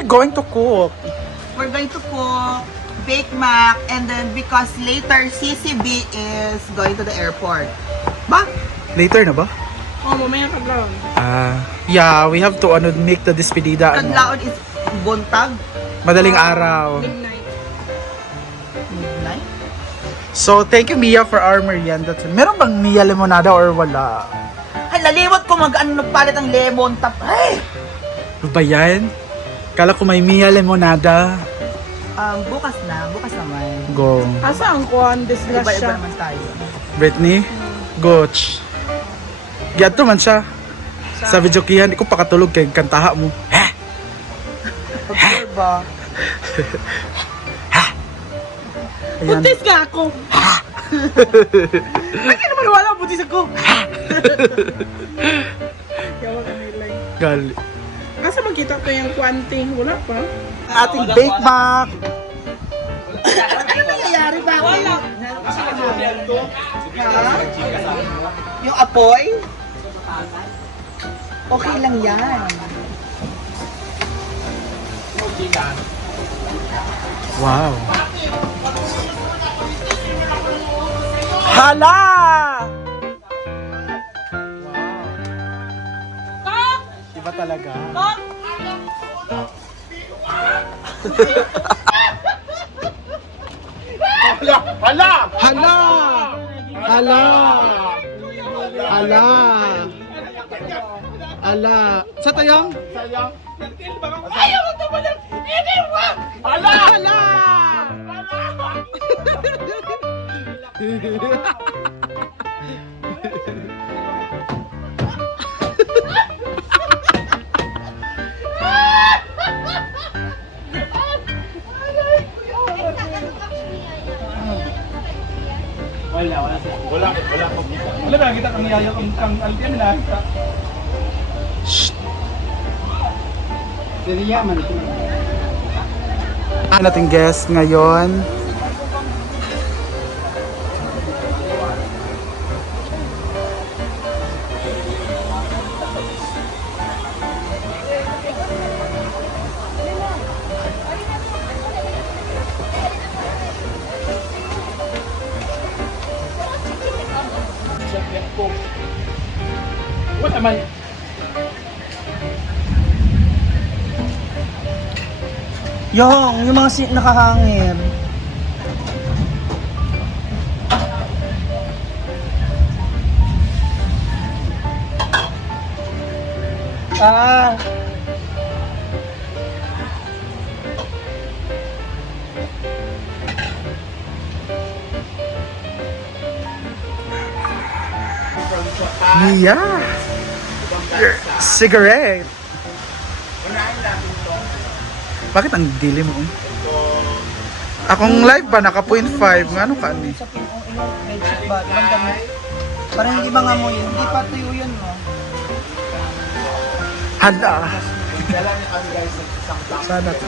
we going to cook? We're going to cook Bake Mac, and then because later CCB is going to the airport. Ba? Later na ba? Oh, mamaya ka lang. Yeah, we have to make the despedida. Kadlaon is buntag. Madaling araw. Midnight. Midnight. So, thank you Mia for our merienda. Meron bang Mia limonada or wala? Ay, naliwat ko mag-ano palit ang lemon tap. Ay! Ano ba yan? Kala ko may Mia limonada. Bukas naman. Go. Asa ang kuhan? Iba-iba Disgrasya. naman tayo. Britney? Goch. Giadto man siya. Sa videokihan, ikaw pakatulog kay kantaha mo. Pag-sure ba? Ayan. Buntis ka ako! Ay, di naman wala, buntis ako! Yawa ka nilay. Gali. Asa magkita ko yung kwanti? Wala pa. Ating Bake Mac. Ano nangyayari ba? Wala. Ha? Yung apoy? Okay lang yan. Wow. Hala! Wow. Iba talaga. Hala! Hala! Hala! Hala! Hala! Sa tayang? Ayaw mo tumalang! Hindi mo! Hala! Hala! Wala ba kita kang yaya kang altian na. Ang ating guest ngayon. What am I? Yung mga nakahangin. Ah. Mia! Your cigarette! Bakit ang dilim mo? Akong live ba? Naka 0.5. Nga ano ka ni? Sa pinong ilang bedsheet ba? Ibang damit. Parang hindi ba nga mo yun? Hindi pa tuyo yun, no? Hala! Sana to.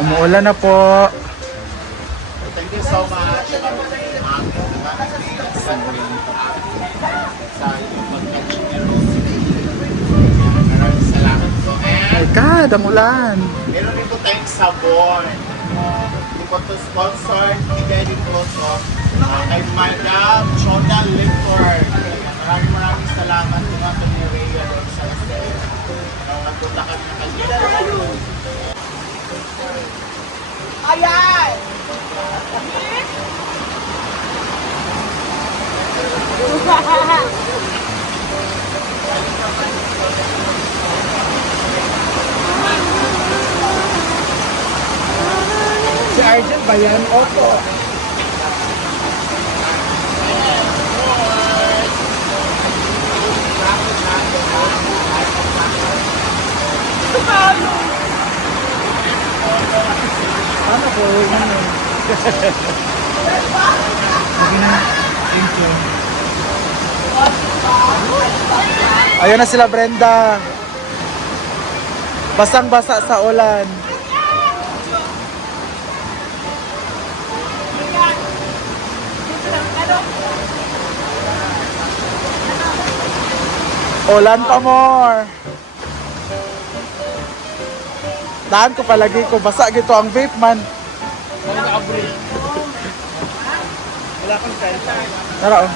Umuulan na po. Thank you so much. Maraming salamat po. My God, ang ulan. Meron rin po tayong sabon. Hindi po ito sponsored. Ibigay po ito kay Madam Chona Liquor. Maraming salamat po nga kay Rhea doon sa Estela. Nagpunta kami na kanya. Ayan! Si Arjen ba yan? Opo. Ano po? Ano? Ayun na sila Brenda. Basang-basa sa ulan. Ulan pa more. Daan ko palagi ko. Basa gito ang vape man. Wala kang style. Tara oh.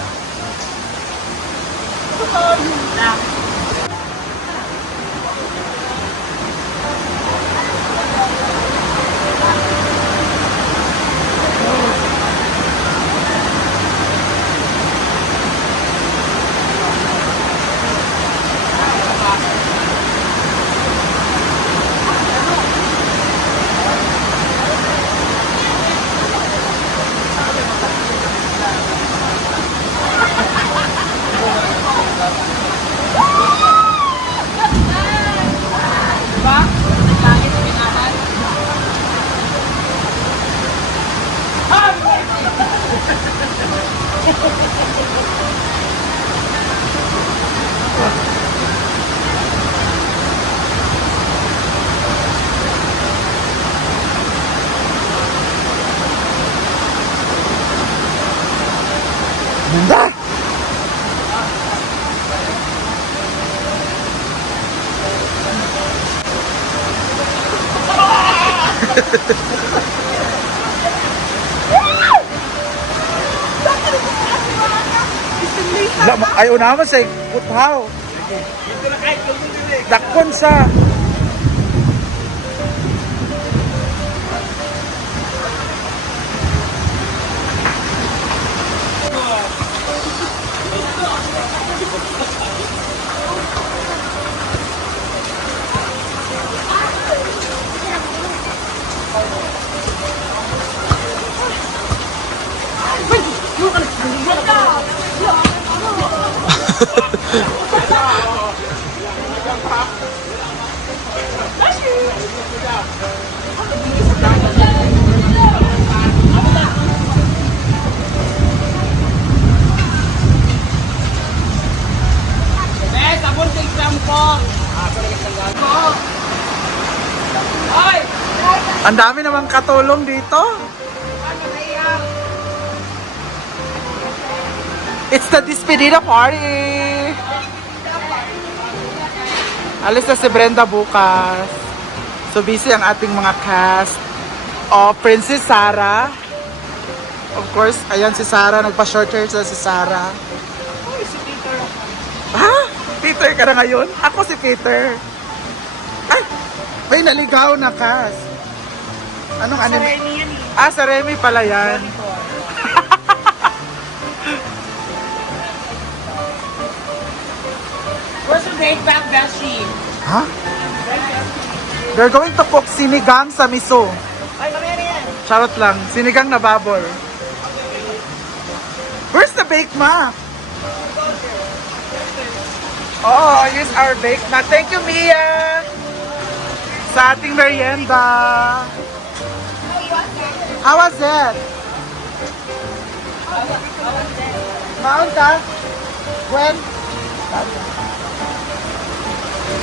Ganda! Ayaw naman sa puthaw. Dakon sa. Ang dami namang katulong dito. It's the despedida party. Alis na si Brenda bukas. So busy ang ating mga cast. Oh, Princess Sarah. Of course, ayan si Sarah. Nagpa-short hair sa si Sarah. Ha? Peter ka na ngayon? Ako si Peter. Ay! May naligaw na cast. Anong anime? Sa Remy yan eh. Ah, sa Remy pala yan. Where's the bake back, Beshi? Ha? They're going to cook sinigang sa miso. Ay, kami yan. Charot lang. Sinigang na babol. Where's the bake ma? Oh, here's our bake ma. Thank you, Mia. Sa ating merienda. How was it? Mount ka? When?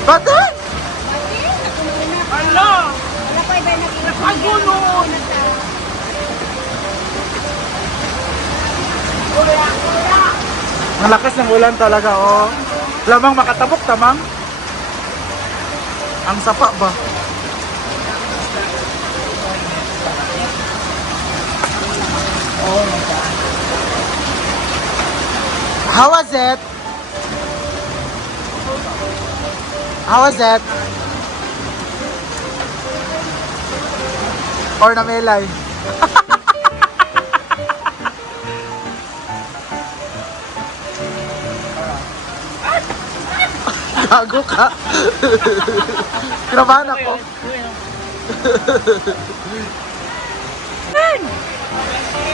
Bakit? Ala! Wala pa iba na Nakagunon! Ang lakas ng ulan talaga, oh. Lamang makatabok, tamang. Ang sapa ba? Oh my God. How was it? How was it? Or namelay? Gago ka. Kinabahan ako.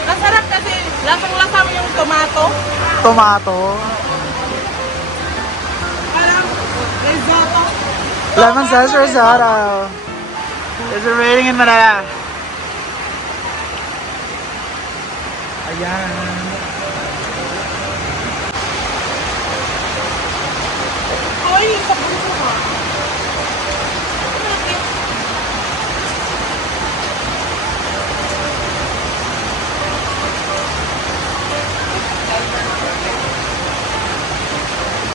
Masarap kasi lasang-lasa mo yung tomato. Tomato. Parang risotto. Lemon zest risotto. Is it raining in Manila? Ayan. Oy, sa